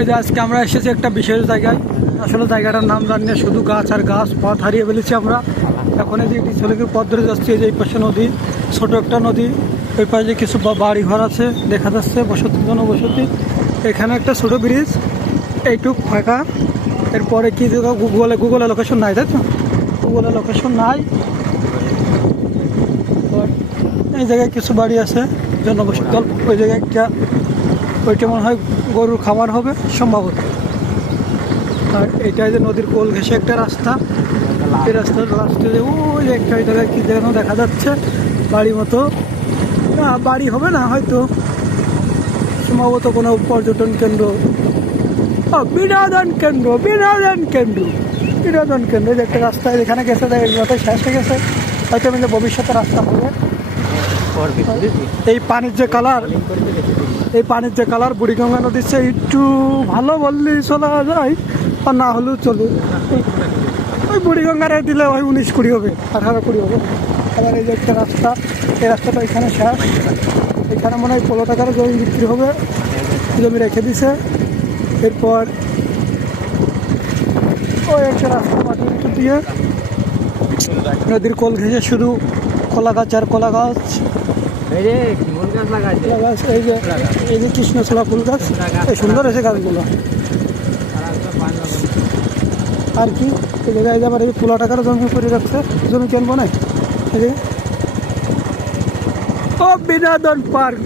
এই যে আজকে আমরা এসেছি একটা বিশেষ জায়গায়। আসলে জায়গাটার নাম জানি না, শুধু গাছ আর গাছ, পথ হারিয়ে ফেলেছি আমরা। এখন এই যে একটি ছেলেকে পথ ধরে যাচ্ছি, এই যে এই পাশে নদী, ছোট একটা নদী, ওই পাশে কিছু বাড়ি ঘর আছে দেখা যাচ্ছে, বসতি জনবসতি। এখানে একটা ছোট ব্রিজ, এইটুক ফাঁকা। এরপরে কি জায়গা গুগলে লোকেশন নাই, তাই তো? গুগলে লোকেশন নাই। এই জায়গায় কিছু বাড়ি আছে জনবসতি, ওই জায়গায় একটা, ওইটা মনে হয় গরুর খামার হবে সম্ভবত। আর এইটাই যে নদীর কোল ঘেঁষে একটা রাস্তা, এই রাস্তার লাস্টে ওই একটা জায়গায় কি যেন দেখা যাচ্ছে বাড়ি মতো। না, বাড়ি হবে না হয়তো, সম্ভবত কোনো পর্যটন কেন্দ্র, বিনোদন কেন্দ্র, বিনোদন কেন্দ্র, বিনোদন কেন্দ্র। যে একটা রাস্তা এখানে গেছে, শেষ হয়ে গেছে, হয়তো আমাদের ভবিষ্যতে রাস্তা হবে। এই পানির যে কালার, এই পানির যে কালার বুড়িগঙ্গা নদীর চেয়ে একটু ভালো বললেই চলা যায়, আর না হলেও চলে। ওই বুড়িগঙ্গার দিলে ওই 19-20 হবে, 18-20 হবে। আবার এই যে একটা রাস্তা, এই রাস্তাটা এখানে শেষ। এখানে মনে হয় 15 টাকার জমি বিক্রি হবে, জমি রেখে দিছে। এরপর ওই একটা রাস্তা মাটির ভিতর দিয়ে নদীর কোল ঘেঁষে শুধু কলা গাছ আর কলা গাছ। এই যে কৃষ্ণচূড়া ফুল গাছ, এই সুন্দর আছে গাছগুলো। আর কি এই জায়গায় আবার এই 15 টাকার জমি পড়ে যাচ্ছে, জমি কেনবো না। ও বিনোদন পার্ক।